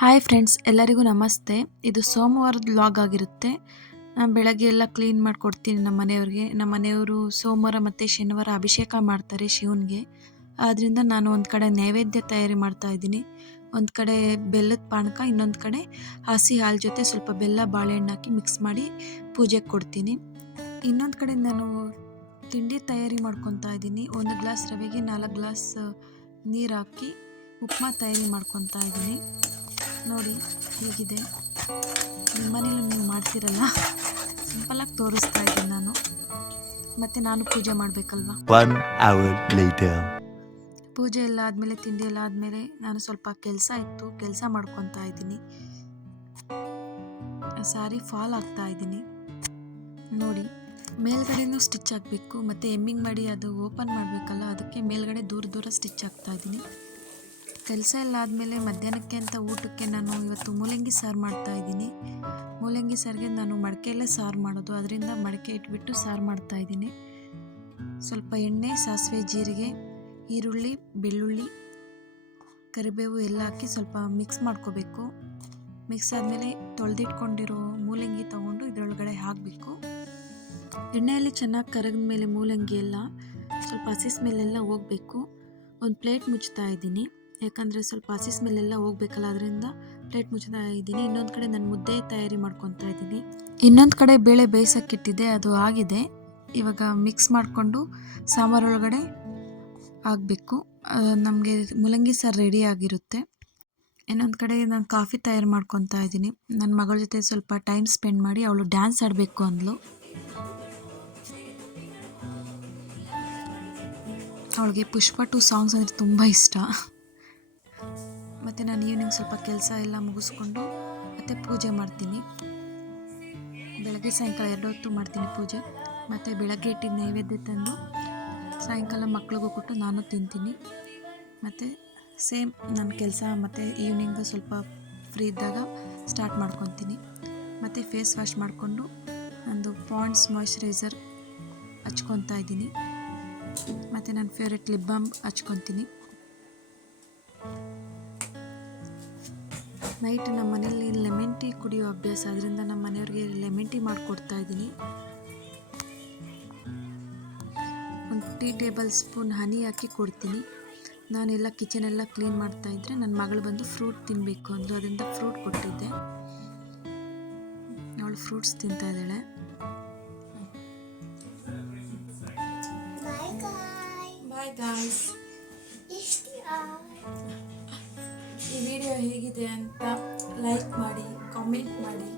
Hi friends, ಎಲ್ಲರಿಗೂ ನಮಸ್ತೆ. ಇದು ಸೋಮವಾರದ ವ್ಲಾಗ್ ಆಗಿರುತ್ತೆ. ನಾನು ಬೆಳಗ್ಗೆ ಎಲ್ಲ ಕ್ಲೀನ್ ಮಾಡಿಕೊಡ್ತೀನಿ ನಮ್ಮ ಮನೆಯವ್ರಿಗೆ. ನಮ್ಮ ಮನೆಯವರು ಸೋಮವಾರ ಮತ್ತು ಶನಿವಾರ ಅಭಿಷೇಕ ಮಾಡ್ತಾರೆ ಶಿವನಿಗೆ. ಆದ್ದರಿಂದ ನಾನು ಒಂದು ಕಡೆ ನೈವೇದ್ಯ ತಯಾರಿ ಮಾಡ್ತಾ ಇದ್ದೀನಿ. ಒಂದು ಕಡೆ ಬೆಲ್ಲದ ಪಾನಕ, ಇನ್ನೊಂದು ಕಡೆ ಹಸಿ ಹಾಲು ಜೊತೆ ಸ್ವಲ್ಪ ಬೆಲ್ಲ, ಬಾಳೆಹಣ್ಣು ಹಾಕಿ ಮಿಕ್ಸ್ ಮಾಡಿ ಪೂಜೆಗೆ ಕೊಡ್ತೀನಿ. ಇನ್ನೊಂದು ಕಡೆ ನಾನು ತಿಂಡಿ ತಯಾರಿ ಮಾಡ್ಕೊತಾ ಇದ್ದೀನಿ. ಒಂದು ಗ್ಲಾಸ್ ರವೆಗೆ ನಾಲ್ಕು ಗ್ಲಾಸ್ ನೀರು ಹಾಕಿ ಉಪ್ಮಾ ತಯಾರಿ ಮಾಡ್ಕೊತಾ ಇದ್ದೀನಿ. ನೋಡಿ ಹೇಗಿದೆ. ನಿಮ್ಮ ಮನೇಲಿ ನೀವು ಮಾಡ್ತೀರಲ್ಲ? ಸಿಂಪಲಾಗಿ ತೋರಿಸ್ತಾ ಇದ್ದೀನಿ ನಾನು. ಮತ್ತು ನಾನು ಪೂಜೆ ಮಾಡಬೇಕಲ್ವಾ? One hour later. ಪೂಜೆ ಎಲ್ಲ ಆದಮೇಲೆ ತಿಂಡಿ ಎಲ್ಲ ಆದಮೇಲೆ ನಾನು ಸ್ವಲ್ಪ ಕೆಲಸ ಇತ್ತು. ಕೆಲಸ ಮಾಡ್ಕೊತಾ ಇದ್ದೀನಿ. ಸಾರಿ ಫಾಲ್ ಆಗ್ತಾ ಇದ್ದೀನಿ. ನೋಡಿ ಮೇಲ್ಗಡೆನೂ ಸ್ಟಿಚ್ ಹಾಕಬೇಕು. ಮತ್ತು ಎಮ್ಮಿಂಗ್ ಮಾಡಿ ಅದು ಓಪನ್ ಮಾಡಬೇಕಲ್ಲ ಅದಕ್ಕೆ ಮೇಲ್ಗಡೆ ದೂರ ದೂರ ಸ್ಟಿಚ್ ಹಾಕ್ತಾ ಇದ್ದೀನಿ. ಕೆಲಸ ಎಲ್ಲ ಆದಮೇಲೆ ಮಧ್ಯಾಹ್ನಕ್ಕೆ ಅಂತ ಊಟಕ್ಕೆ ನಾನು ಇವತ್ತು ಮೂಲಂಗಿ ಸಾರು ಮಾಡ್ತಾ ಇದ್ದೀನಿ. ಮೂಲಂಗಿ ಸಾರಿಗೆ ನಾನು ಮಡಕೆಯಲ್ಲೇ ಸಾರು ಮಾಡೋದು. ಅದರಿಂದ ಮಡಕೆ ಇಟ್ಬಿಟ್ಟು ಸಾರು ಮಾಡ್ತಾ ಇದ್ದೀನಿ. ಸ್ವಲ್ಪ ಎಣ್ಣೆ, ಸಾಸಿವೆ, ಜೀರಿಗೆ, ಈರುಳ್ಳಿ, ಬೆಳ್ಳುಳ್ಳಿ, ಕರಿಬೇವು ಎಲ್ಲ ಹಾಕಿ ಸ್ವಲ್ಪ ಮಿಕ್ಸ್ ಮಾಡ್ಕೋಬೇಕು. ಮಿಕ್ಸ್ ಆದಮೇಲೆ ತೊಳೆದಿಟ್ಕೊಂಡಿರೋ ಮೂಲಂಗಿ ತೊಗೊಂಡು ಇದರೊಳಗಡೆ ಹಾಕಬೇಕು. ಎಣ್ಣೆಯಲ್ಲಿ ಚೆನ್ನಾಗಿ ಕರಗಿದ ಮೇಲೆ ಮೂಲಂಗಿ ಎಲ್ಲ ಸ್ವಲ್ಪ ಹಸಿ ಸ್ಮೆಲ್ಲೆಲ್ಲ ಹೋಗಬೇಕು. ಒಂದು ಪ್ಲೇಟ್ ಮುಚ್ತಾ ಇದ್ದೀನಿ. ಯಾಕಂದರೆ ಸ್ವಲ್ಪ ಹಸಿ ಸ್ಮೆಲ್ಲೆಲ್ಲ ಹೋಗ್ಬೇಕಲ್ಲ, ಅದರಿಂದ ಪ್ಲೇಟ್ ಮುಚ್ತಾ ಇದ್ದೀನಿ. ಇನ್ನೊಂದು ಕಡೆ ನಾನು ಮುದ್ದೆ ತಯಾರಿ ಮಾಡ್ಕೊತಾ ಇದ್ದೀನಿ. ಇನ್ನೊಂದು ಕಡೆ ಬೇಳೆ ಬೇಯಿಸೋಕ್ಕಿಟ್ಟಿದ್ದೆ, ಅದು ಆಗಿದೆ. ಇವಾಗ ಮಿಕ್ಸ್ ಮಾಡಿಕೊಂಡು ಸಾಂಬಾರೊಳಗಡೆ ಆಗಬೇಕು ನಮಗೆ ಮುಲಂಗಿ ಸಾರು ರೆಡಿ ಆಗಿರುತ್ತೆ. ಇನ್ನೊಂದು ಕಡೆ ನಾನು ಕಾಫಿ ತಯಾರು ಮಾಡ್ಕೊತಾ ಇದ್ದೀನಿ. ನನ್ನ ಮಗಳ ಜೊತೆ ಸ್ವಲ್ಪ ಟೈಮ್ ಸ್ಪೆಂಡ್ ಮಾಡಿ ಅವಳು ಡ್ಯಾನ್ಸ್ ಆಡಬೇಕು ಅಂದಳು ಅವಳಿಗೆ ಪುಷ್ಪ ಟು ಸಾಂಗ್ಸ್ ಅಂದರೆ ತುಂಬ ಇಷ್ಟ. ಮತ್ತು ನಾನು ಈವ್ನಿಂಗ್ ಸ್ವಲ್ಪ ಕೆಲಸ ಎಲ್ಲ ಮುಗಿಸ್ಕೊಂಡು ಮತ್ತು ಪೂಜೆ ಮಾಡ್ತೀನಿ. ಬೆಳಗ್ಗೆ ಸಾಯಂಕಾಲ ಎರಡು ಹೊತ್ತು ಮಾಡ್ತೀನಿ ಪೂಜೆ. ಮತ್ತು ಬೆಳಗ್ಗೆ ಇಟ್ಟಿದ್ದ ನೈವೇದ್ಯ ತಂದು ಸಾಯಂಕಾಲ ಮಕ್ಳಿಗೂ ಕೊಟ್ಟು ನಾನು ತಿಂತೀನಿ. ಮತ್ತು ಸೇಮ್ ನನ್ನ ಕೆಲಸ ಮತ್ತು ಈವ್ನಿಂಗ್ ಸ್ವಲ್ಪ ಫ್ರೀ ಇದ್ದಾಗ ಸ್ಟಾರ್ಟ್ ಮಾಡ್ಕೊತೀನಿ. ಮತ್ತು ಫೇಸ್ ವಾಶ್ ಮಾಡಿಕೊಂಡು ನಂದು ಪಾಂಡ್ಸ್ ಮಾಯ್ಶ್ಚರೈಸರ್ ಹಚ್ಕೊತಾ ಇದ್ದೀನಿ. ಮತ್ತು ನನ್ನ ಫೇವ್ರೆಟ್ ಲಿಪ್ ಬಾಮ್ ಹಚ್ಕೊತೀನಿ. ನೈಟ್ ನಮ್ಮ ಮನೆಯಲ್ಲಿ ಲೆಮನ್ ಟೀ ಕುಡಿಯೋ ಅಭ್ಯಾಸ ಅದರಿಂದ ನಮ್ಮ ಮನೆಯವ್ರಿಗೆ ಲೆಮನ್ ಟೀ ಮಾಡಿಕೊಡ್ತಾ ಇದ್ದೀನಿ. ಒಂದು ಟೀ ಟೇಬಲ್ ಸ್ಪೂನ್ ಹನಿ ಹಾಕಿ ಕೊಡ್ತೀನಿ. ನಾನೆಲ್ಲ ಕಿಚನ್ ಎಲ್ಲ ಕ್ಲೀನ್ ಮಾಡ್ತಾ ಇದ್ದರೆ ನನ್ನ ಮಗಳು ಬಂದು ಫ್ರೂಟ್ ತಿನ್ನಬೇಕು ಅಂದು ಅದರಿಂದ ಫ್ರೂಟ್ ಕೊಟ್ಟಿದ್ದೆ. ಅವಳು ಫ್ರೂಟ್ಸ್ ತಿಂತಾ ಇದ್ದಾಳೆ. Bye guys. Bye guys video ಹೇಗಿದೆ ಅಂತ ಲೈಕ್ ಮಾಡಿ ಕಾಮೆಂಟ್ ಮಾಡಿ.